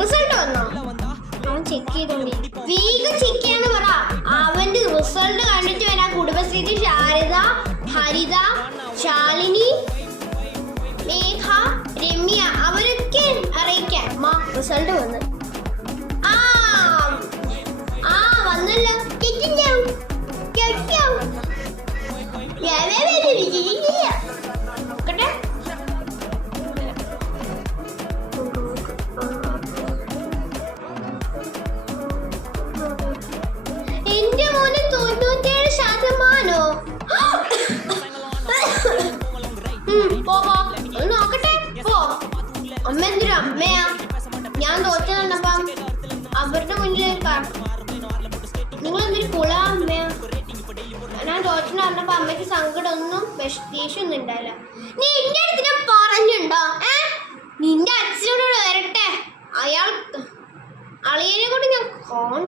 Result വന്നോ? അവൻ check ചെയ്തോണ്ടി വേഗം ചെക്ക് ചെയ്യാന്ന് പറ. അവന്റെ റിസൾട്ട് കണ്ടിട്ട് വരാം. കുടുംബശ്രീക്ക് ശാരദ, ഹരിത, ശാലിനി, മേഘ, രമ്യ അവരൊക്കെ അറിയിക്കാം. റിസൾട്ട് വന്ന് വന്നല്ലോ. എന്റെ മോന് 97%. നോക്കട്ടെ. അമ്മ എന്തിനാ അമ്മയാ? ഞാൻ തോറ്റ കണ്ടപ്പം അവരുടെ മുന്നിൽ നിങ്ങൾ എന്തൊരു കുള അമ്മയാ? ഞാൻ തോറ്റെന്ന് പറഞ്ഞപ്പോ അമ്മയ്ക്ക് സങ്കടമൊന്നും ദേഷ്യമൊന്നും ഉണ്ടായില്ല. നീ എന്റെ അടുത്ത് പറഞ്ഞുണ്ടോ? നിന്റെ അച്ഛനോട് വരട്ടെ. അളിയനെ കൊണ്ട് ഞാൻ